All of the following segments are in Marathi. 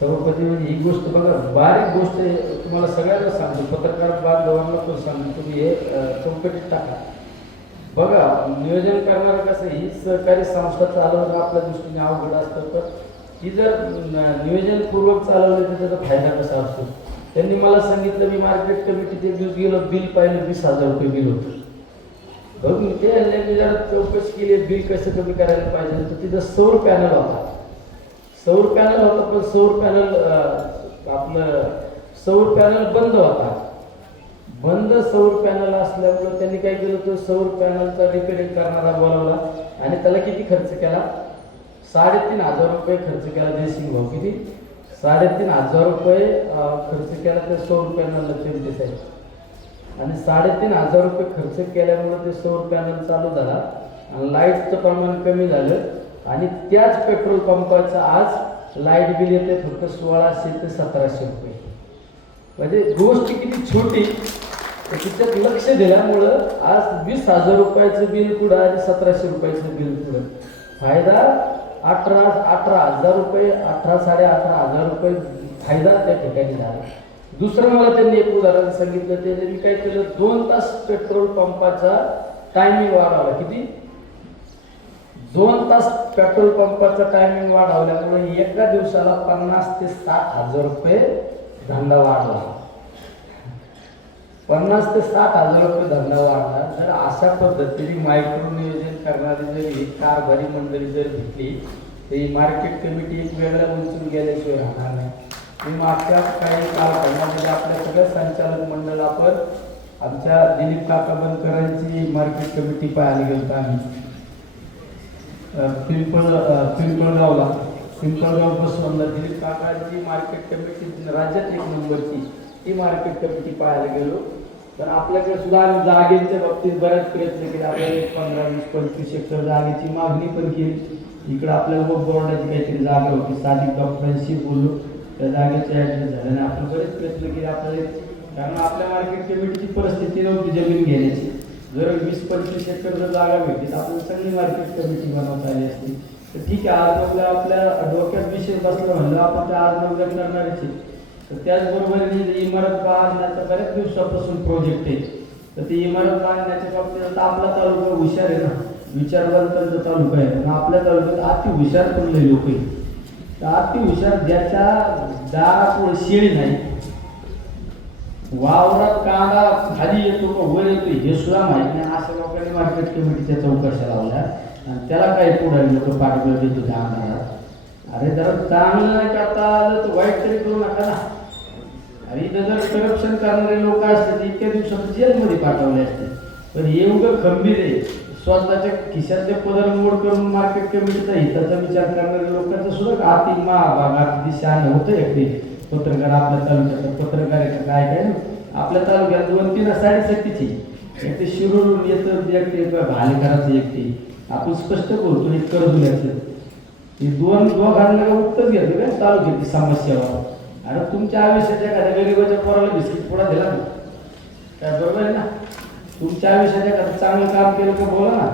सभापती म्हणजे ही गोष्ट बघा, बारीक गोष्ट आहे, तुम्हाला सगळ्यांना सांगतो, पत्रकार बांधवांना पण सांगतो, तुम्ही हे चौकटीत टाका. बघा, नियोजन करणारं कसं, ही सहकारी संस्था चालवणं आपल्या दृष्टीने अवघड असतं, तर ही जर नियोजनपूर्वक चालवली तर त्याचा फायदा कसा असतो. त्यांनी मला सांगितलं, मी मार्केट कमिटीचे दिवस गेलो, बिल पाहिलं, 20,000 रुपये बिल होतं. बघ मी ते जरा चौकशी केली, बिल कसं कमी करायला पाहिजे, तर तिथं सौर पॅनल होता. सौर पॅनल होता, पण सौर पॅनल आपलं सौर पॅनल बंद होता. बंद सौर पॅनल असल्यामुळे त्यांनी काय केलं, तो सौर पॅनलचा रिपेअरिंग करणारा बोलावला आणि त्याला किती खर्च केला, 3,500 रुपये खर्च केला. जयसिंग भाऊ किती, 3,500 रुपये खर्च केला त्या सौर पॅनलला त्यांच्यासाठी. आणि 3,500 रुपये खर्च केल्यामुळे ते सौर पॅनल चालू झाला आणि लाईटचं प्रमाण कमी झालं. आणि त्याच पेट्रोल पंपाचं आज लाईट बिल येते फक्त 1,600 ते 1,700 रुपये. म्हणजे गोष्ट किती छोटी, तिच्यात लक्ष दिल्यामुळं आज 20,000 रुपयाचं बिल पुढं आणि 1,700 रुपयाचं बिल पुढं. फायदा 18,000 रुपये, 18,500 रुपये फायदा त्या ठिकाणी झाला. दुसरं मला त्यांनी एक उदाहरण सांगितलं, त्याने मी काय केलं, 2 तास पेट्रोल पंपाचा टायमिंग वाढवला. किती, 2 तास पेट्रोल पंपाचा टायमिंग वाढवल्यामुळे एका दिवसाला 50,000 ते 60,000 रुपये धंदा वाढला. 50,000 ते 60,000 रुपये धंदा वाढला. जर अशा पद्धतीने मायक्रो नियोजन करणारी जर ही कारभारी मंडळी जर घेतली तर ही मार्केट कमिटी एक वेगळ्या उंचून गेल्याशिवाय राहणार नाही. मी मागच्या काही कालखंडामध्ये आपल्या सगळ्या संचालक मंडळ आपण आमच्या दिलीप काका बनकरांची मार्केट कमिटी पाहायला गेलो आम्ही पिंपळगावला. पिंपळगाव बसवून दिलीप काकांची मार्केट कमिटी राज्यात 1 नंबरची ती मार्केट कमिटी पाहायला गेलो. तर आपल्याकडे सुद्धा आम्ही जागेच्या बाबतीत बऱ्याच प्रयत्न केले. आपल्याला 15, 20, 25 एकर जागेची मागणी पण केली. इकडं आपल्याला बोर्डाची काहीतरी जागा होती, साधी डॉक्टरांशी बोललो, त्या जागेचे ॲडजस्ट झाल्याने आपण बरेच प्रयत्न केले आपल्याला. कारण आपल्या मार्केट कमिटीची परिस्थिती नव्हती जमीन घेण्याची. जर 20-25 एकर जर जागा भेटली तर आपण चांगली मार्केट कमिटी बनवता आली असती. तर ठीक आहे, आज आपल्या डोक्यात विषय बसला म्हणलं आपण तर आज नव्या करणारच आहे. तर त्याचबरोबर इमारत बांधण्याचा बऱ्याच दिवसापासून प्रोजेक्ट आहे. तर ती इमारत बांधण्याच्या बाबतीत आपला तालुका हुशार आहे ना, विचारवंतांचा तालुका आहे. पण आपल्या तालुक्यात अति हुशार पण लई लोक आहेत. तर अति हुशार ज्याच्या दारापुढे शेळी नाही, वावरात कांदा खाली येतो का वर येतो हे सुद्धा माहीत नाही, अशा लोकांनी मार्केट कमिटीच्या चौकशा लावल्या आणि त्याला काही पुढारी लोक पाठवलं देतो त्या अंधारात. अरे जर चांगलं नाही करता आलं तर वाईट तरी करू नका ना. अरे इथं जर करप्शन करणारे लोक असते तर इतक्या दिवसात जेलमध्ये पाठवले असते. पण एवढं खंबीर आहे, स्वतःच्या खिशातले पदर मोड करून मार्केट कमिटीचा हिताचा विचार करणाऱ्या लोकांचा सुद्धा अति महाभाग अगदी शान होतं. एकटे पत्रकार आपल्या तालुक्याचा पत्रकार आहे का काय काय आपल्या तालुक्यात 2-3 साडेसातीची एक ते शिरूरून येतं, एकटे भालेकराचं एकटे. आपण स्पष्ट बोलतो, एक कर्जुल्याचं हे दोघांना उत्तर घेतो काय तालुक्याची समस्यावर. अरे तुमच्या आयुष्याच्या एखाद्या गरीबाच्या पोराला बिस्किट पुडा दिला ना, काय बरोबर आहे ना. तुमच्या आयुष्याच्या एखादं चांगलं काम केलं का बोला ना.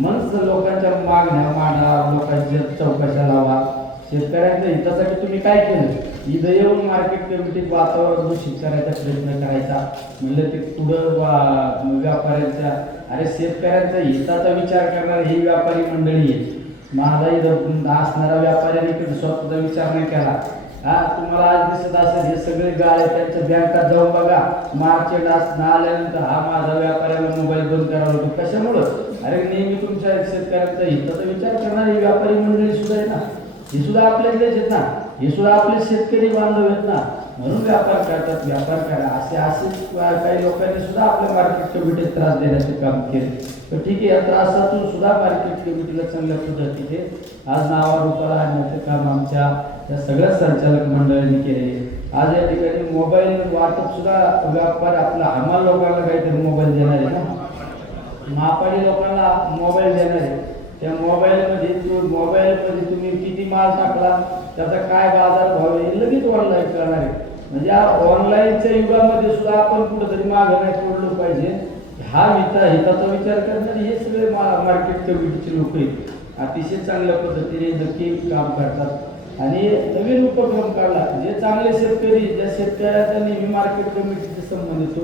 मग लोकांच्या मागण्या मांडा, लोकांच्या चौकशा लावा. शेतकऱ्यांच्या हितासाठी तुम्ही काय केलं, इथं येऊन मार्केट कमिटीत वातावरण दूषित करायचा प्रयत्न करायचा म्हणलं ते पुढं व्यापाऱ्यांच्या. अरे शेतकऱ्यांच्या हिताचा विचार करणारे ही व्यापारी मंडळी आहे. माझा इथं असणारा व्यापाऱ्यांनी कधी स्वतःचा विचार नाही केला. तुम्हाला आज दिसत असेल हे सगळे गाळे त्यांच्या बँकात जाऊन बघा, मार्च डास आल्यानंतर हा माझा व्यापाऱ्याला मोबाईल बंद करावा लागतो. कशामुळं, अरे नेहमी तुमच्या शेतकऱ्यांचा हिताचा विचार करणारी व्यापारी मंडळी सुद्धा आहे ना, हे सुद्धा आपल्याच आहेत ना, हे सुद्धा आपले शेतकरी बांधव आहेत ना, म्हणून व्यापार करतात. व्यापार करा असेच काही लोकांनी सुद्धा आपल्या मार्केट कमिटीत त्रास देण्याचे काम केले. तर ठीक आहे, या त्रासातून सुद्धा मार्केट कमिटीला चांगल्या पद्धतीने आज नावारूपाला आणण्याचं काम आमच्या या सगळ्या संचालक मंडळांनी केले. आज या ठिकाणी मोबाईल वाटप सुद्धा व्यापार आपला हमाल लोकांना काहीतरी मोबाईल देणार आहे ना, महापाडी लोकांना मोबाईल देणार आहे. त्या मोबाईलमध्ये तुम्ही किती माल टाकला, त्याचा काय बाजार भाव आहे लगेच ऑनलाईन करणार आहे. म्हणजे ऑनलाईनच्या युगामध्ये सुद्धा आपण कुठंतरी मागं नाही पडलो पाहिजे. हा हिताचा विचार करणारे हे सगळे मार्केट कमिटीचे लोक आहेत. अतिशय चांगल्या पद्धतीने नक्की काम करतात. आणि नवीन उपक्रम काढला. जे चांगले शेतकरी, ज्या शेतकऱ्याचा नेहमी मार्केट कमिटीचा संबंध येतो,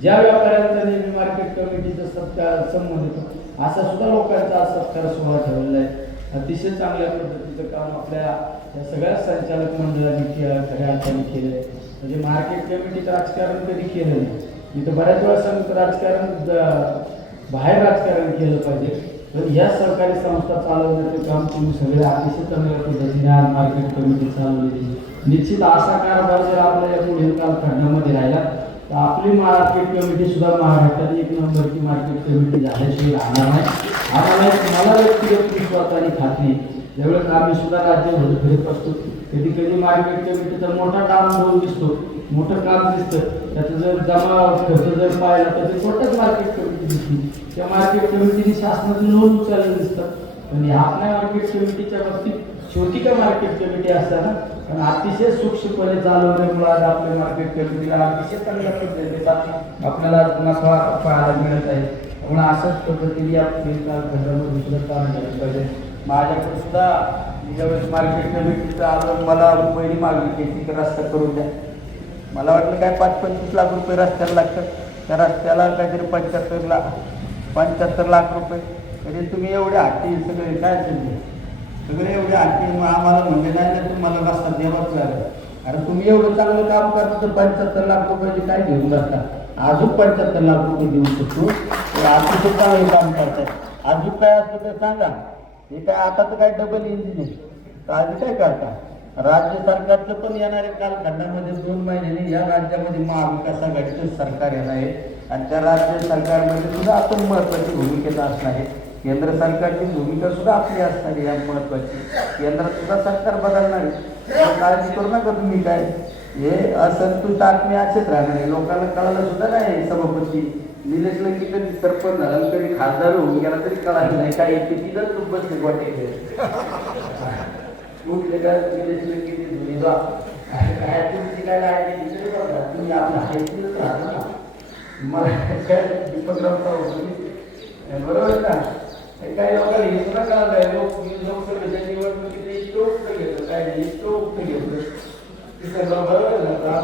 ज्या व्यापाऱ्यांचा नेहमी मार्केट कमिटीचा संबंध येतो, असा सुद्धा लोकांचा सत्कार सोहळा ठेवलेला आहे. अतिशय चांगल्या पद्धतीचं काम आपल्या या सगळ्या संचालक मंडळाने खऱ्या अर्थाने केलं आहे. म्हणजे मार्केट कमिटीचं राजकारण कधी केलं नाही. मी तर बऱ्याच वेळा सांगतो, राजकारण बाहेर राजकारण केलं पाहिजे, तर या सहकारी संस्था चालवण्याचं काम तुम्ही सगळे अतिशय चांगल्या पद्धतीने आज मार्केट कमिटी चालवलेली. निश्चित असा कारभार जर आपल्या या पुढील कालखंडामध्ये राहिला तर आपली मार्केट कमिटी सुद्धा महाराष्ट्रात एक नंबरची मार्केट कमिटी झाल्याशिवाय राहणार नाही. मला व्यक्तिगत विश्वास आणि खात्री, ज्यावेळेस आम्ही सुद्धा राज्यभर फिरत असतो, कधी कधी मार्केट कमिटीचा मोठा काम होऊन दिसतो, मोठं काम दिसतं, त्याचं जर जमा खर्च जर पाहिला तर ते छोटंच मार्केट कमिटी दिसते. त्या मार्केट कमिटीने शासनाची नोंद उचललेली दिसतात. पण ह्या आपल्या मार्केट कमिटीच्या बाबतीत छोटी का मार्केट कमिटी असताना पण अतिशय सूक्ष्मपणे चालवण्यामुळे आज आपल्या मार्केट कमिटीला अतिशय चांगल्या पद्धतीचा आपल्याला नफा पाहायला मिळत आहे. त्यामुळे अशाच पद्धतीने या कालखंडामध्ये सुद्धा काम झालं पाहिजे. माझ्याकडे सुद्धा ज्यावेळेस मार्केट कमिटीचं आलं, मला पहिली मागणी केली की रस्ता करून द्या. मला वाटलं काय 5-25 लाख रुपये रस्त्याला लागतात. त्या रस्त्याला काहीतरी 75 लाख रुपये. तरी तुम्ही एवढे हत्ती सगळे काय सगळे एवढे हत्ती आम्हाला म्हणजे नाही, तुम्हाला रस्ता द्यावाच लागेल. अरे तुम्ही एवढं चांगलं काम करता तर 75 लाख रुपयाचे काय घेऊन जाता? अजून 75 लाख रुपये देऊ शकतो. अजून चांगलं काम करतात. अजून काय असलं तर सांगा. हे काय आता तर काय डबल इंजिन आहे, तर आधी काय करता? राज्य सरकारचं पण येणाऱ्या कालखंडामध्ये 2 महिन्यांनी या राज्यामध्ये महाविकास आघाडीचं सरकार येणार आहे. आणि त्या राज्य सरकारमध्ये सुद्धा आपण महत्त्वाची भूमिकेचा असणार आहे. केंद्र सरकारची भूमिका सुद्धा आपली असणार आहे या महत्त्वाची. केंद्रात सुद्धा सरकार बदलणार आहे. काळजी करू नका तुम्ही. काय हे असंतुष्ट आत्मी असेच राहणार आहे. लोकांना कळायला सुद्धा नाही. सभापती निलेश लंके कधी सरपंच झाला, कधी खासदार होऊन गेला तरी कळालं नाही. काय तिथंच खूप बसले वाटे कुठले काय निलेश लंके काय तुमची काय आहे तुम्ही आपलं हायतीच राहतो ना. मला काय उपक्रमता बरोबर ना. काही लोकांना हे सुद्धा कळालं आहे. लोकसभेच्या निवडणुकीत इतकं उत्तर घेतलं, काय इतकं उत्तर घेतलं. किसनराव बरोबर ना,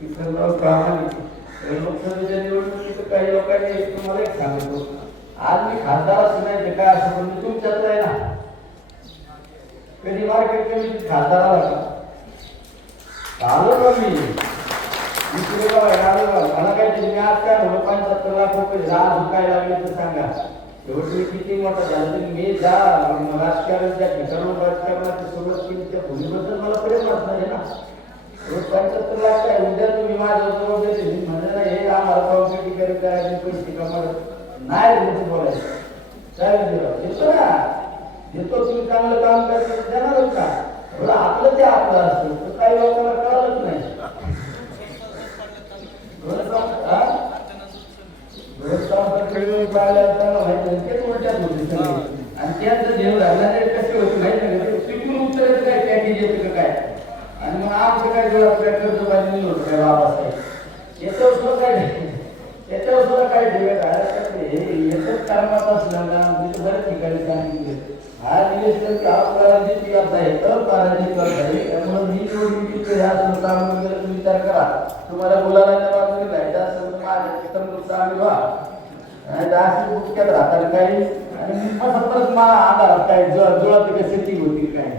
किसनराव प्रामाणिक लोकसभेच्या निवडणुकीत काही लोकांनी तुम्हाला एक सांगतो, आज मी खासदार असं नाही काय असं पण तुमच्यात आहे ना. कधी मार्केट कमिटीत खासदार आला का? आलो का मी तुला मला काय तुम्ही आज काय म्हणून 75 लाख रुपये आज काय लागले तर सांगा. एवढं तुम्ही किती मोठा झाला तरी मी जा राजकारण त्या ठिकाणून राजकारणाची सुरुवात केली त्या भूमीबद्दल मला प्रेम असणार आहे ना. 75 लाख काय उद्या तुम्ही माझ्याजवळ देते म्हणजे हे आम्हाला प्रॉपर्टी करीत आहे पैसे कमावत नाही बोलायचं. काय देतो ना, देतो. तुम्ही चांगलं काम करता देणारच का? एवढं आपलं ते आपलं असतं तर काही लोकांना कळलंच नाही. आणि त्याचं जेवण राहणार कसे होते माहिती नाही. तिकडून उत्तराचं काय पॅकेज येतं का काय? आणि मग आमचं काय कर्ज बांधलेलं होतं काय बाबासाहेब याच्यावर सुद्धा काय याच्यावर सुद्धा काय ठेवत आहे. हे येतच कामात असलं ना. तिथं बऱ्याच ठिकाणी सांगितलं हा निलेश लंके हा पराजित करता येतं, पराजित करता येईल. त्यामुळे मी निवडणुकीचं ह्या काम वगैरे तुम्ही विचार करा. तुम्हाला मुलांना बाजूने जायचं असेल तर माझ्या आम्ही व्हा अशी बुटक्यात राहतात काही. आणि परत मला अंधारात काय जुळत का सेटिंग होती काय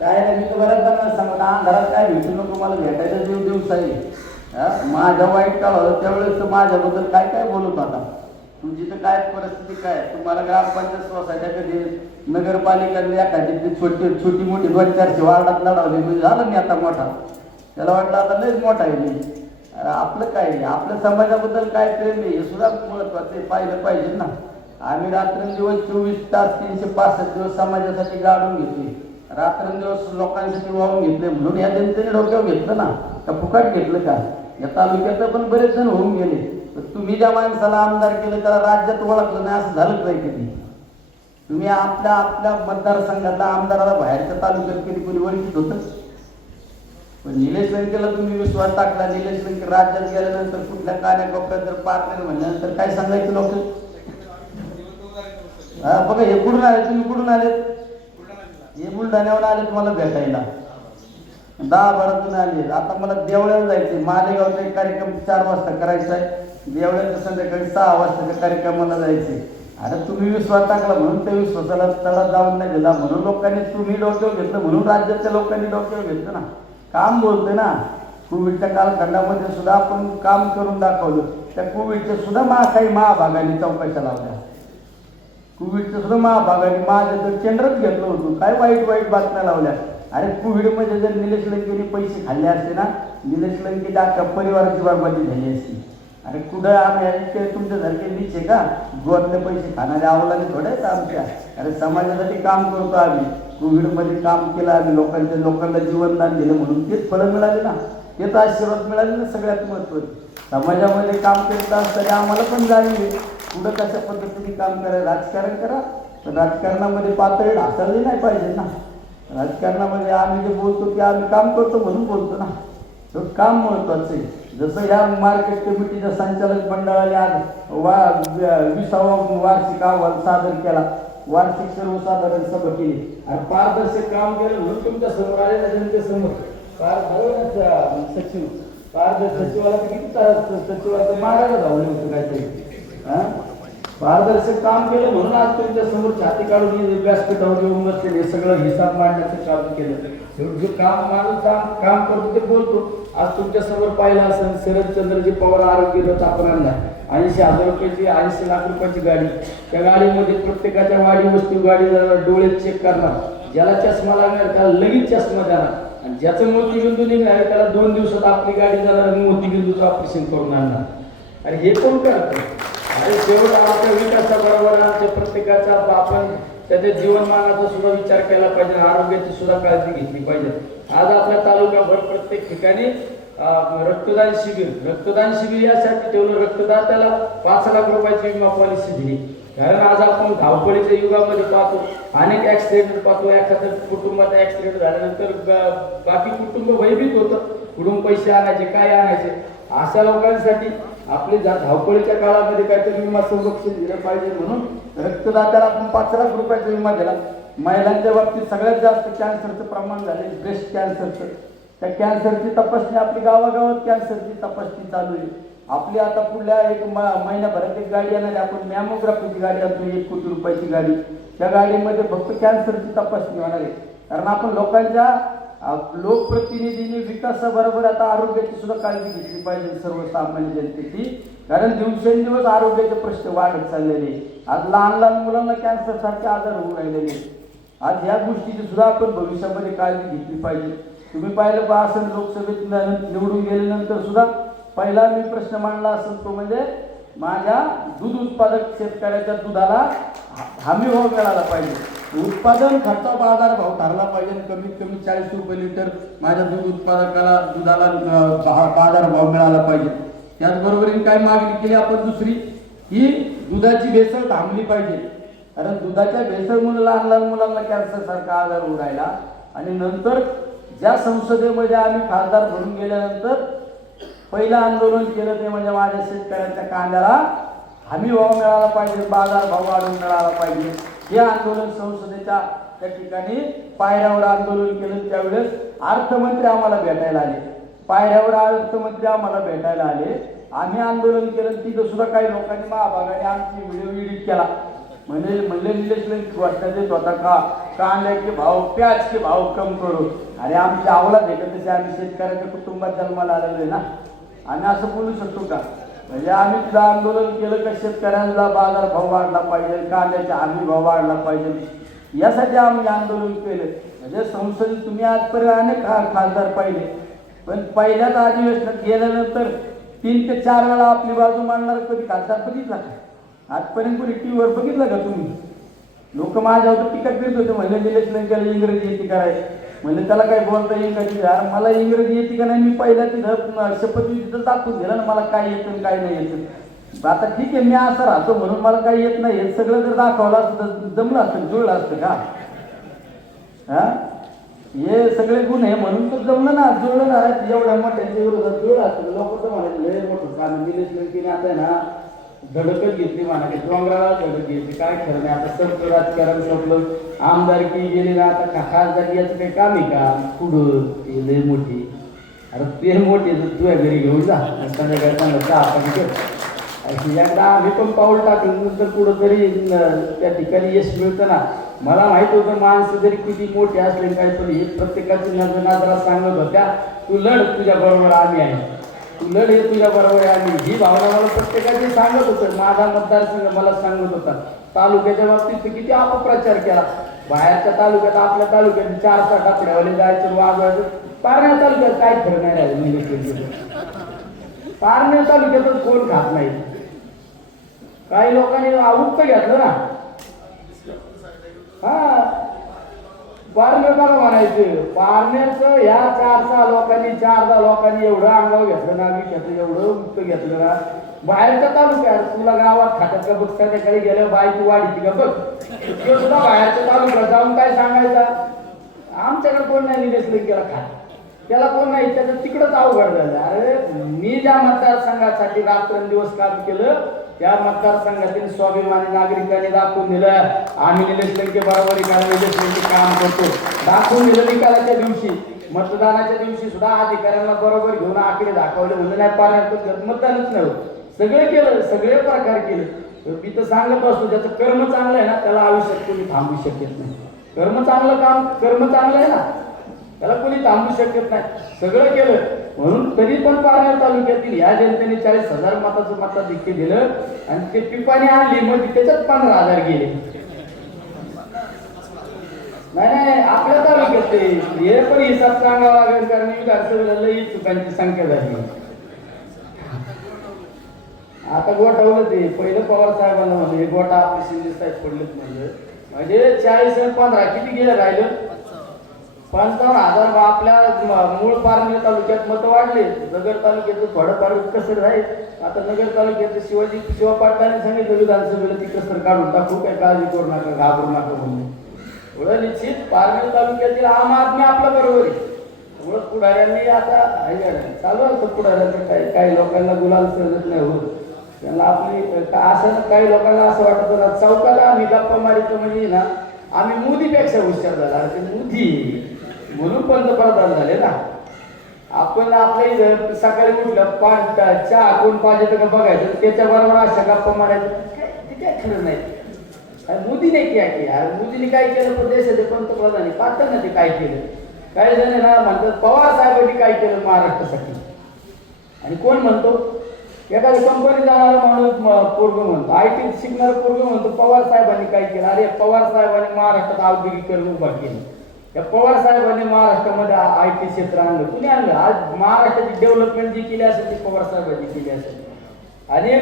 काय नाही. मी तर बऱ्याच जणांना सांगतो अंधारात काय भेटू नको, मला भेटायचं जीव दिवसाही माझ्या वाईट काळ होतं त्यावेळेस माझ्याबद्दल काय काय बोलत होता. तुमची तर काय परिस्थिती काय? तुम्हाला ग्रामपंचायत सोसायट्या कधी नगरपालिकांनी एखादी छोटी मोठी 2-4 वार्डात लढवली म्हणजे झालं मी आता मोठा. त्याला वाटलं आता लयच मोठा आहे मी. आपलं काय नाही, आपल्या समाजाबद्दल काय प्रेम आहे हे सुद्धा महत्वाचं आहे, पाहिलं पाहिजे ना. आम्ही रात्रंदिवस 24 तास 365 दिवस समाजासाठी गाडून घेतले. रात्रंदिवस लोकांसाठी वाहून घेतले म्हणून या जनतेने डोक्यावर घेतलं ना का फुकट घेतलं का? या तालुक्यात पण बरेच जण होऊन गेले. तुम्ही ज्या माणसाला आमदार केलं त्याला राज्यात ओळखलं नाही असं झालंच नाही कधी. तुम्ही आपल्या मतदारसंघातल्या आमदाराला बाहेरच्या तालुक्यात कधी कोणी ओळखीत होतं? पण निलेश लंकेला तुम्ही विश्वास टाकला. निलेश लंके राज्यात गेल्यानंतर कुठल्या कान्याकोपऱ्यात जर पार्टनर म्हणल्यानंतर काय सांगायचं लोक? बघा हे कुठून आले, तुम्ही कुठून आले? हे बुलढाण्यावर आले तुम्हाला भेटायला, 10-12 आले. आता मला देवळ्याला जायचे, मालेगावचा एक कार्यक्रम 4 वाजता करायचा आहे, देवळ्याचं संध्याकाळी 6 वाजताच्या कार्यक्रमाला जायचे. अरे तुम्ही विश्वास टाकला म्हणून त्या विश्वासाला तडा जाऊन नाही दिला, म्हणून लोकांनी तुम्ही डोक्यावर घेतलं, म्हणून राज्याच्या लोकांनी डोक्यावर घेतलं ना. काम बोलते ना, कोविडच्या कालखंडामध्ये सुद्धा आपण काम करून दाखवलं. त्या कोविडच्या सुद्धा काही महाभागाने चौकशा लावल्या, कोविडचं सुद्धा महाभागाने माझं तर केंद्रच घेतलं होतं. काय वाईट वाईट बातम्या लावल्या. अरे कोविडमध्ये जर निलेश लंकेने पैसे खाल्ले असते ना, निलेश लंकेच्या अख्खा परिवाराची बरबादी झाली असती. अरे कुठं आम्ही तुमच्यासारखे नीच आहे का, गोवातले पैसे खाणारे अवलाने थोडे आहेत आमच्या. अरे समाजासाठी काम करतो आम्ही, कोविडमध्ये काम केलं आम्ही, लोकांना जीवनदान दिलं म्हणून तेच फळं मिळाले ना, तेच आशीर्वाद मिळाले ना. सगळ्यात महत्त्वाचं समाजामध्ये काम करत असताना आम्हाला पण जाणीव पुढं कशा पद्धतीने काम करा. राजकारण करा, पण राजकारणामध्ये पातळी ढासळली नाही पाहिजे ना. राजकारणामध्ये आम्ही जे बोलतो ते आम्ही काम करतो म्हणून बोलतो ना, तर काम महत्त्वाचं आहे. जसं ह्या मार्केट कमिटीच्या संचालक मंडळाने आज 20वा वार्षिक अहवाल सादर केला, वार्षिक सर्वसाधारण सभा केली आणि पारदर्शक काम केलं म्हणून तुमच्या समोर आले ना, जनतेसमोर. सचिव सचिवाला किती सचिवाचं मारायला धावले होतं काहीतरी. पारदर्शक काम केलं म्हणून आज तुमच्या समोर छाती काढून व्यासपीठावर येऊन बसलेले, हे सगळं हिसाब मांडण्याचं काम केलं. जे काम माणूस काम करतो ते बोलतो. आज तुमच्या समोर पाहिलं असेल शरदचंद्रजी पवार आरोग्य रथ आपण आणला, 80,000 रुपयाची 80 लाख रुपयाची गाडी. त्या गाडीमध्ये प्रत्येकाच्या वाडी वस्तू गाडी डोळे चेक करणार, ज्याला चष्मा लागणार त्याला लगेच चष्मा देणार, आणि ज्याचं मोतीबिंदू निघणार त्याला 2 दिवसात आपली गाडी जाणार आणि मोतीबिंदूचं ऑपरेशन करून आणणार. आणि हे कोण करतं? अरे शेवट आपल्या विकासाबरोबर आमच्या प्रत्येकाचा आपण त्याच्या जीवनमानाचा सुद्धा विचार केला पाहिजे, आरोग्याची सुद्धा काळजी घेतली पाहिजे. आज आपल्या तालुक्याभर प्रत्येक ठिकाणी रक्तदान शिबिर यासाठी ठेवलं. रक्तदात्याला 5 लाख रुपयाची विमा पॉलिसी दिली. कारण आज आपण धावपळीच्या युगामध्ये पाहतो, अनेक ॲक्सिडेंट पाहतो. एखाद्या कुटुंबाचा ॲक्सिडेंट झाल्यानंतर बाकी कुटुंब भयभीत होतं, कुठून पैसे आणायचे, काय आणायचे. अशा लोकांसाठी आपली धावपळीच्या काळामध्ये काहीतरी विमा संरक्षण दिलं पाहिजे, म्हणून रक्तदात्याला आपण 5 लाख रुपयाचा विमा दिला. महिलांच्या बाबतीत सगळ्यात जास्त कॅन्सरचं प्रमाण झाले, ब्रेस्ट कॅन्सरचं. त्या कॅन्सरची तपासणी आपली गावागावात कॅन्सरची तपासणी चालू आहे. आपली आता पुढल्या 1 महिन्याभरात एक गाडी येणार आहे, आपण मॅमोग्राफीची गाडी आणतो, 1 कोटी रुपयाची गाडी. त्या गाडीमध्ये फक्त कॅन्सरची तपासणी होणार आहे. कारण आपण लोकप्रतिनिधींनी विकासाबरोबर आता आरोग्याची सुद्धा काळजी घेतली पाहिजे सर्वसामान्य जनतेची. कारण दिवसेंदिवस आरोग्याचे प्रश्न वाढत चाललेले. आज लहान लहान मुलांना कॅन्सर सारखे आजार होऊ राहिलेले. आज या गोष्टीची सुद्धा आपण भविष्यामध्ये काळजी घेतली पाहिजे. तुम्ही पाहिलं पहा असं लोकसभेत निवडून गेल्यानंतर सुद्धा पहिला मी प्रश्न मांडला असेल तो म्हणजे माझ्या दूध उत्पादक शेतकऱ्याच्या दुधाला हमी भाव मिळाला पाहिजे. उत्पादन खर्चा बाजार भाव ठरला पाहिजे. कमीत कमी 40 रुपये लिटर माझ्या दूध उत्पादकाला दुधाला बाजार भाव मिळाला पाहिजे. त्याचबरोबरीने काय मागणी केली आपण दुसरी, ही दुधाची भेसळ थांबली पाहिजे. कारण दुधाच्या भेसळमुळे लहान लहान मुलांना कॅन्सर सारखा आजार होऊ राहिला. आणि नंतर ज्या संसदेमध्ये आम्ही खासदार म्हणून गेल्यानंतर पहिलं आंदोलन केलं ते म्हणजे माझ्या शेतकऱ्यांच्या कांद्याला हमी भाव मिळाला पाहिजे, बाजार भाव वाढवून मिळाला पाहिजे. हे आंदोलन संसदेच्या त्या ठिकाणी पायऱ्यावर आंदोलन केलं. त्यावेळेस अर्थमंत्री आम्हाला भेटायला आले, पायऱ्यावर अर्थमंत्री आम्हाला भेटायला आले. आम्ही आंदोलन केलं, तिथं सुद्धा काही लोकांनी महाभागाने आमची व्हिडिओ एडिट केला. म्हणले निलेश लंके घोषणा देत होता का कांद्याचे भाव, प्याज के भाव कम करू. अरे आमची अवलाद आहे का तसे? आम्ही शेतकऱ्याच्या कुटुंबात जन्माला आलेलो आहे ना, आम्ही असं बोलू शकतो का? म्हणजे आम्ही सुद्धा आंदोलन केलं का शेतकऱ्यांना बाजार भाव वाढला पाहिजे, कांद्याचा हमी भाव वाढला पाहिजे, यासाठी आम्ही आंदोलन केलं. म्हणजे संसदेत तुम्ही आजपर्यंत अनेक खासदार पाहिले, पण पहिल्याच अधिवेशनात गेल्यानंतर 3 ते 4 वेळा आपली बाजू मांडणार कधी खासदार बघितला का? आजपर्यंत कोणी टीव्हीवर बघितलं का तुम्ही? लोक माझ्यावर टीका करत होते, म्हणजे निलेश लंकेला इंग्रजी येते काय, म्हणजे त्याला काही बोलता येईल का? यार मला इंग्रजी येते का नाही, मी पहिल्या तिथं शपथविधीचं दाखवून दिलं ना मला काय येतं काय नाही येतं. आता ठीक आहे, मी असं राहतो म्हणून मला काही येत नाही, हे सगळं जर दाखवलं असतं तर जमलं असतं, जुळलं असतं का? हा, हे सगळे गुण आहे म्हणून तर जमलं ना, जुळलं ना. एवढ्या मोठ्यांच्या विरोधात जुळलं असतं. लोक तर म्हणाले मोठं काम निलेश लंकेने आता आहे ना धडकच घेतली म्हणा की डोंगराला धडक घेतली, काय खरं नाही. आता संपलं राजकारण, संपलं आमदारकी गेली ना, आता खासदार याचं काही काम आहे का? पुढं ते लय मोठी, अरे ते मोठे तर तुझ्या घरी घेऊन जा, संध्याकाळी चांगलं चहा पाणी कर. एकदा आम्ही पण पाऊल टाकलं नंतर कुठंतरी त्या ठिकाणी यश मिळतं ना. मला माहित होतं माणसं जरी किती मोठे असले काय, पण हे प्रत्येकाची नजरा सांगत होत्या, तू लढ, तुझ्या बरोबर आम्ही आहे, तू लढ, हे तुझ्या बरोबर आहे आम्ही. ही भावना मला प्रत्येकाची सांगत होतं. माझा मतदारसंघ मला सांगत होता. तालुक्याच्या बाबतीत तर किती अपप्रचार केला. बाहेरच्या तालुक्यात, आपल्या तालुक्यात 4-6 टाकड्यावाले जायचं, वाजवायचं. पारण्या तालुक्यात काय खरं नाही राहिलं. पारण्या तालुक्यातच कोण खात नाही. काही लोकांनी आउक्त घेतलं ना, हा पारण्या बघा म्हणायचं. पारण्याचं ह्या 4-6 लोकांनी, 4-10 लोकांनी एवढं अंगावर घेतलं ना, मी घेतलं एवढं मुक्त घेतलं ना. बाहेरच्या तालुक्यात तुला गावात खात्यात का बघ, संध्याकाळी गेल्या बायची वाढीची का बघ, सुद्धा बाहेरच्या तालुक्यात जाऊन काय सांगायचा, आमच्याकडे कोण नाही निलेश केला खात, त्याला कोण नाही, त्याचं तिकडंच अवघड झालं. अरे मी ज्या मतदारसंघासाठी रात्रंदिवस काम केलं, त्या मतदारसंघातील स्वाभिमानी नागरिकांनी दाखवून दिलं, आम्ही निलेश लंके बरोबर निलेश लंके काम करतो. दाखवून दिलं. निकालाच्या दिवशी, मतदानाच्या दिवशी सुद्धा अधिकाऱ्यांना बरोबर घेऊन आकडे दाखवले. म्हणजे नाही पाण्यात मतदानच नाही होत. सगळे केलं, सगळे प्रकार केले. मी तर सांगत असतो, ज्याचं कर्म चांगलं आहे ना, त्याला आयुष्यात कोणी थांबू शकत नाही. कर्म चांगलं आहे ना, त्याला कोणी थांबू शकत नाही. सगळं केलं म्हणून तरी पण पारनेर तालुक्यातील ह्या जनतेने 40,000 मताचं मताधिक्य दिलं आणि ते पिपाणी आणली, मग त्याच्यात 15,000 गेले. नाही आपल्या तालुक्यात हे पण हिसाब सांगावा लागेल, कारण विधानसभेला लई चुकांची संख्या झाली. आता गोठावलं ते पहिलं पवार साहेबांना म्हणजे गोठा आपले शिंदे साहेब पडलेत म्हणजे 40 आणि 15 किती गेलं राहिलं 55,000. आपल्या मूळ पारनेर तालुक्यात मतं वाढले. नगर तालुक्याचं थोडंफार कसर राहील. आता नगर तालुक्याचं शिवा पाटलांनी सांगितलं विधानसभेला ती कसर काढून टाकू, काय काळजी करू नका, घाबरू नका म्हणून. एवढं निश्चित पारनेर तालुक्यातील आम आदमी आपल्या बरोबर आहे. एवढं पुढाऱ्यांनी आता चालू असतं पुढाऱ्यांचं, काही लोकांना गुलाल सहजत नाही होत. त्यांना आपली असं काही लोकांना असं वाटतं ना, चौकाला आम्ही गप्पा मारितो म्हणजे ना आम्ही मोदीपेक्षा हुशार झाला. ते मोदी म्हणून पंतप्रधान झाले ना. आपण आपल्या इथं सकाळी उठलं चहा कोण पाहिजे तर बघायचं, त्याच्याबरोबर अशा गप्पा मारायचं, ते काय खरं नाही. मोदीने क्या केलं, अरे मोदीने काय केलं, पण देशाचे पंतप्रधान पाहतात ना ते काय केलं. काही जण ना म्हणतात पवार साहेबांनी काय केलं महाराष्ट्रासाठी, आणि कोण म्हणतो एखादी कंपनी जाणारा माणूस पोरगं म्हणतो, IT शिकणारा पोरगं म्हणतो पवार साहेबांनी काय केलं. अरे पवार साहेबांनी महाराष्ट्रात औद्योगिकरण उभा केलं. या पवार साहेबांनी महाराष्ट्रामध्ये IT क्षेत्र आणलं. कुणी आणलं? आज महाराष्ट्राची डेव्हलपमेंट जी केली असेल ती पवार साहेबांनी केली असेल. आणि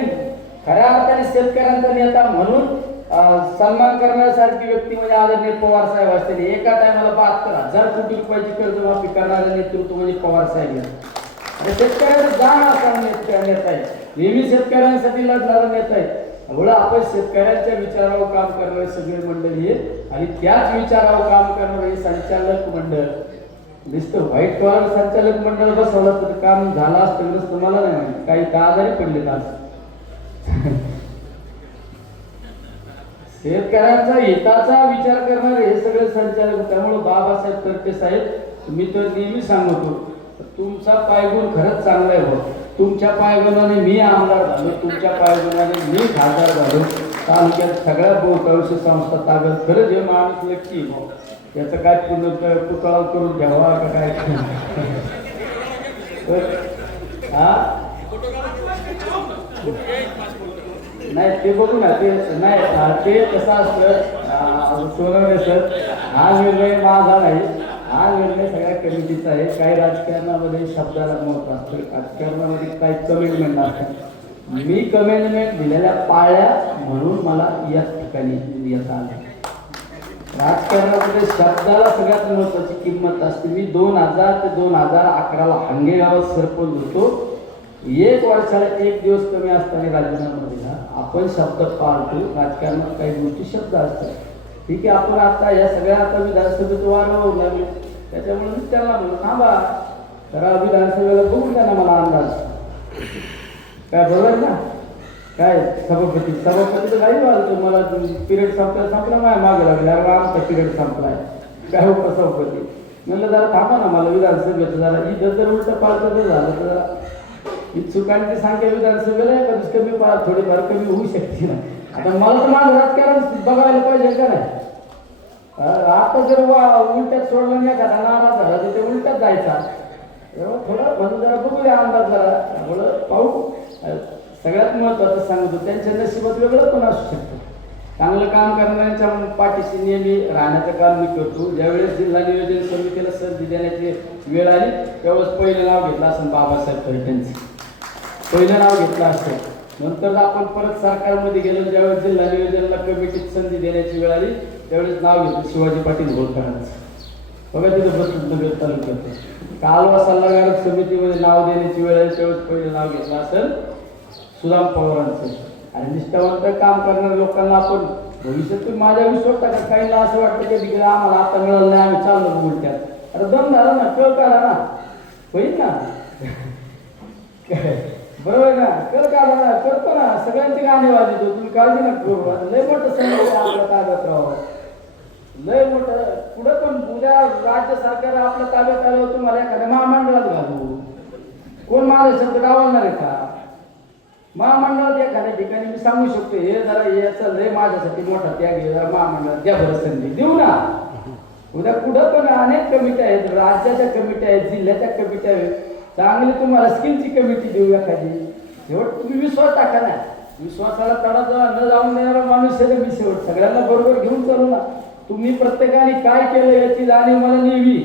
खऱ्या अर्थाने शेतकऱ्यांचा नेता म्हणून सन्मान करण्यासारखी व्यक्ती म्हणजे आदरणीय पवार साहेब असतील. एका टायमाला 72,000 कोटी रुपयाची कर्जमाफी करणारे नेतृत्व म्हणजे पवार साहेब. शेतकऱ्यांचं जाण असणारा नेता आहे, नेहमी शेतकऱ्यांसाठी लढणारा नेता आहे. एवढं आपण शेतकऱ्यांच्या विचारावर काम करणारे सगळे मंडळी आहेत आणि त्याच विचारावर काम करणारे संचालक मंडळ. नुसतं व्हाईट कॉलर संचालक मंडळ बसवलं तर काम झालं असतं नसतं मला नाही माहिती. काही का आजारी पडले आज. शेतकऱ्यांचा हिताचा विचार करणारे हे सगळे संचालक. त्यामुळे बाबासाहेब तरटे साहेब मी तर नेहमी सांगतो, तुमचा पायगुण खरंच चांगला आहे भाऊ. तुमच्या पायगुणाने मी आमदार झालो, तुमच्या पायगुणाने मी खासदार झालो. तालुक्यात सगळ्या बहुतांश संस्था ताब्यात. खरंच हे माणूस नक्की भाऊ, याचं काय पुतळा करून घ्यावा का काय. नाही ते बघू ना, ते नाही ते कसं असतं सोनवणे सर, हा निर्णय माझा नाही, हा निर्णय सगळ्या कमिटीचा आहे. काही राजकारणामध्ये शब्दाला महत्त्व असतं, राजकारणामध्ये काही कमिटमेंट असतात. मी कमिटमेंट दिलेल्या पाळल्या म्हणून मला या ठिकाणी येता आलं. राजकारणामध्ये शब्दाला सगळ्यात महत्त्वाची किंमत असते. मी 2000 ते 2011 हांगे गावात सरपंच होतो. 1 वर्षाला 1 दिवस कमी असताना राजीनामा दिला. आपण शब्द पाळतो. राजकारणात काही गोष्टी शब्द असतात. ठीक आहे, आपण आता या सगळ्या आता विधानसभेत वाढवू लागले, त्याच्यामुळे मी त्याला म्हणून थांबा जरा विधानसभेला बघून द्या ना मला अंदाज. काय बरोबर ना, काय सभापती तर काही वाजतो मला पिरियड संपला माझ्या मागे लागला आमचा पिरियड संपलाय काय हो का सभापती म्हणलं जरा थांबा ना मला विधानसभेचं जरा ही जर उलट पालतं जर झालं तर जरा इच्छुकांची संख्या विधानसभेला आहे पण कमी थोडीफार कमी होऊ शकते ना आता मला तर माझं राजकारण बघायला पाहिजे का नाही आता जर उलट्यात सोडलं नाही एखादा नाराज झाला तर ते उलट्यात जायचा थोडं म्हणून जरा बघूया अंदाज जरा थोडं पाहू सगळ्यात महत्त्वाचं सांगतो त्यांच्या नशिबात वेगळं पण असू शकतं चांगलं काम करणाऱ्यांच्या पाठीशी नेहमी राहण्याचं काम मी करतो ज्यावेळेस जिल्हा नियोजन समितीला संधी देण्याची वेळ आली त्यावेळेस पहिलं नाव घेतलं असं बाबासाहेब त्यांचं पहिलं नाव घेतलं असतं नंतर आपण परत सरकारमध्ये गेलो ज्यावेळेस जिल्हा नियोजनाला कमिटीत संधी देण्याची वेळ आली त्यावेळेस नाव घेतलं शिवाजी पाटील घोळकरांचं बघा तिथं बसून नगर तालुक्यात कालवा सल्लागार समितीमध्ये नाव देण्याची वेळ आली त्यावेळेस पहिलं नाव घेतलं असेल सुदाम पवारांचं आणि निष्ठावंत काम करणाऱ्या लोकांना आपण भविष्यातून माझ्या विश्वास टाका काहीला असं वाटतं की तिकडे आम्हाला आता मिळालं नाही आम्ही चाललो उलट्यात अरे दम झाला ना कळ काढा ना होईल ना बरोबर ना कळ काढा ना करतो ना सगळ्यांची गाणी वाजवतो तुम्ही काळजी नका करू लय मोठं संघ आपल्या ताब्यात राहावं लय मोठं पुढं पण उद्या राज्य सरकार आपल्या ताब्यात आलं तुम्हाला एखाद्या महामंडळात घालू कोण माझ्या शब्द डावलणार आहे का महामंडळात एखाद्या ठिकाणी मी सांगू शकतो हे जरा याचा लय माझ्यासाठी मोठा त्याग आहे जरा महामंडळात द्या बरं संधी देऊ ना उद्या कुठं पण अनेक कमिट्या आहेत राज्याच्या कमिट्या आहेत जिल्ह्याच्या कमिट्या आहेत चांगली तुम्हाला स्किलची कमिटी देऊ एखादी शेवट तुम्ही विश्वास टाका ना विश्वासाला तडा न जाऊन देणारा माणूस आहे मी शेवट सगळ्यांना बरोबर घेऊन चालू ना तुम्ही प्रत्येकाने काय केलं याची जाणीव मला नेहमी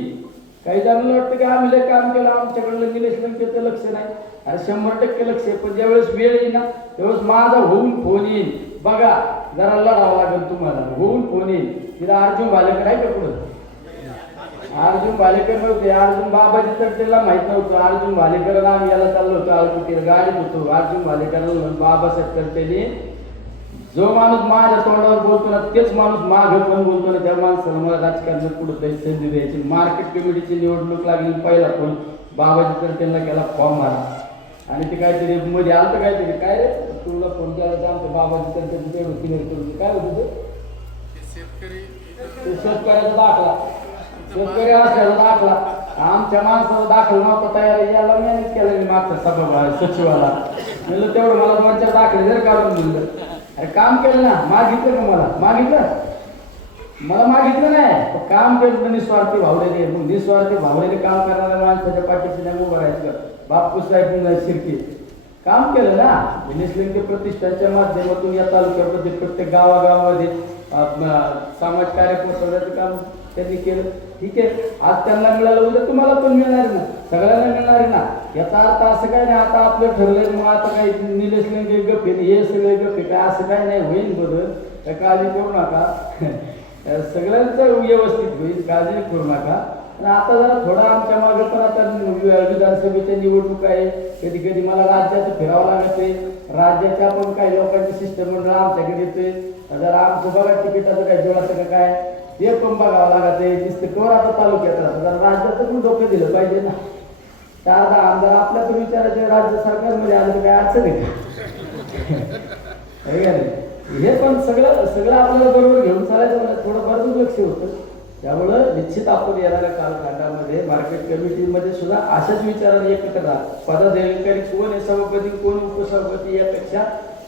काही जणांना वाटतं की आम्ही लय काम केलं आमच्याकडलं निलेश लंकेचं लक्ष नाही अरे 100% लक्ष आहे पण ज्यावेळेस वेळ येईल ना त्यावेळेस माझा होऊन फोन येईल बघा जरा लढावं लागेल तुम्हाला होऊन फोन येईल तिला अर्जुन भालेकर आहे का पुढं अर्जुन भालेकर नव्हते अर्जुन बाबाजी तर त्याला माहित नव्हतं अर्जुन भालेकर आम्ही याला चाललो होतो अल्कुटीला गाडीत होतो अर्जुन भालेकरला बाबासाहेब करतेने जो माणूस माझ्या तोंडावर बोलतो ना तेच माणूस मागं पण बोलतो ना त्या माणसाला मला राजकारणात पुढे तरी संधी द्यायची मार्केट कमिटीची निवडणूक लागली पहिला फोन बाबाजी तर त्यांना केला फॉर्म मारा आणि ते काहीतरी मध्ये आलं काहीतरी काय रे तुला फोन केला जामतो बाबाजी तर त्यांचं तेवढं क्लिअर करून काय होतं ते शेतकऱ्याचा दाखला शेतकरी असल्याचा दाखला आमच्या माणसाचा दाखला नव्हता तयार याला मॅनेज केला मी मागच्या सभा सचिवाला म्हणलं तेवढं मला 2-4 दाखले जर काढून दिलं अरे काम केलं ना मागितलं का मला मागितलं नाही काम केलं निस्वार्थी भावलेले मग निस्वार्थी भावलेले काम करणाऱ्या माणसाच्या पाठीशी नाही उभं राहायचं बापू साहेब शिर्के काम केलं ना निलेश प्रतिष्ठानच्या माध्यमातून या तालुक्यामध्ये प्रत्येक गावागावामध्ये समाज कार्य पोहोचवण्याचं काम त्यांनी केलं ठीक आहे आज त्यांना मिळालं उद्या तुम्हाला पण मिळणार ना सगळ्यांना मिळणार आहे ना याचा अर्थ असं काय नाही आता आपलं ठरलंय मग आता काही निलेश लंके गप्पे हे सगळे गप्पे काय असं काय नाही होईल बदल काय काळजी करू नका सगळ्यांचं व्यवस्थित होईल काळजी करू नका आणि आता जरा थोडा आमच्या मागे पण आता विधानसभेच्या निवडणूक आहे कधी कधी मला राज्याचं फिरावं लागते राज्याच्या पण काही लोकांची शिष्टमंडळ आमच्याकडे येते जरा आमचं बघा तिकिटाचं काय जोडाचं का काय हे पण बघावं लागत आहे नुसतं कवर आता तालुक्यात राहतं जरा राज्याचं पण डोकं दिलं पाहिजे ना 4-10 आमदार आपल्या पण विचारायचे राज्य सरकारमध्ये आलं तर काय अडचण आहे का हे पण सगळं आपल्याला बरोबर घेऊन चालायचं मला थोडंफार दुर्लक्ष होतं त्यामुळं निश्चित आपण येणाऱ्या कालखंडामध्ये मार्केट कमिटीमध्ये सुद्धा अशाच विचाराने एकत्र राहा पदाधिकारी कोण आहे सभापती कोण उपसभापती यापेक्षा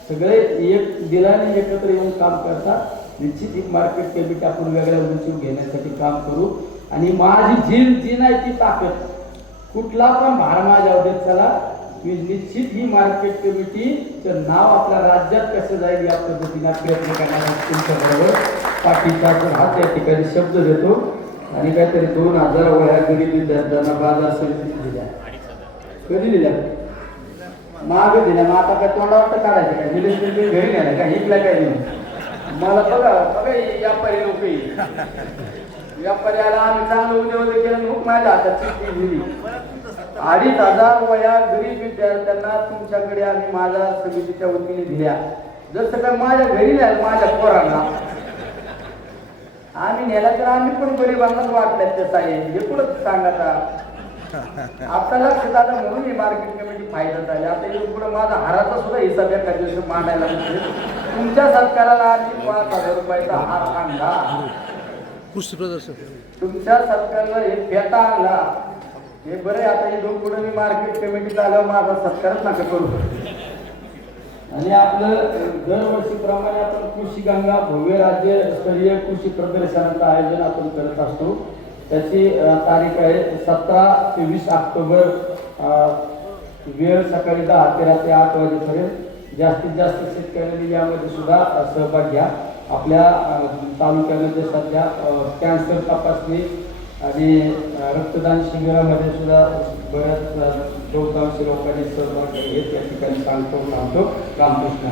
सगळे एक दिलाने एकत्र येऊन काम करतात निश्चित ही मार्केट कमिटी आपण वेगळ्या उंचीवर घेण्यासाठी काम करू आणि माझी जी नाही ती ताकद कुठला पण भार माझ्यावर देत चला की निश्चित ही मार्केट कमिटीचं नाव आपल्या राज्यात कसं जाईल या पद्धतीने प्रयत्न करण्यासाठी तुमच्याबरोबर पाठीचा हात या ठिकाणी शब्द देतो आणि काहीतरी 2000 वह्या गरीब विद्यार्थ्यांना बाजार समिती दिल्या कधी दिल्या मागे दिल्या मग आता काय तोंडावर काढायचं काय निलेश घरी नाही काय इकल्या काय नाही मला बघा व्यापारी लोक व्यापारी आला आम्ही चांगलं उद्योग केलं मग माझ्या हातात चिठ्ठी दिली 2500 वह्या गरीब विद्यार्थ्यांना तुमच्याकडे आम्ही माझ्या समितीच्या वतीने दिल्या जसं काय माझ्या घरी नाही माझ्या पोरांना आम्ही नेला तर आम्ही पण गरिबांनाच वाटल्यात त्याचा हे कुठं सांगायचा आता लक्षात आलं म्हणून ही मार्केट कमिटी फायदा झाली. आता इथून पुढे माझा हाराचा सुद्धा हिसाब एका दिवशी मांडायला लागेल. तुमच्या सरकाराला आधी 5,000 रुपयाचा हार आणला, पुष्टी प्रदर्शन तुमच्या सरकारला हे पेटा आणला, हे बरं आहे. आता इथून पुढे मी मार्केट कमिटीत आल्यावर माझा सत्कारच नका करू. आणि आपलं दरवर्षीप्रमाणे आपण कृषी गंगा भव्य राज्यस्तरीय कृषी प्रदर्शनाचं आयोजन आपण करत असतो. त्याची तारीख आहे 17 ते 20 ऑक्टोबर. वेळ सकाळी 10 ते रात्री 8 वाजेपर्यंत. जास्तीत जास्त शेतकऱ्यांनी यामध्ये सुद्धा सहभाग घ्या. आपल्या तालुक्यामध्ये सध्या कॅन्सर तपासणी आणि रक्तदान शिबिरामध्ये सुद्धा बऱ्याच बहुतांश लोकांनी सहभाग घेत या ठिकाणी सांगतो रामकृष्ण.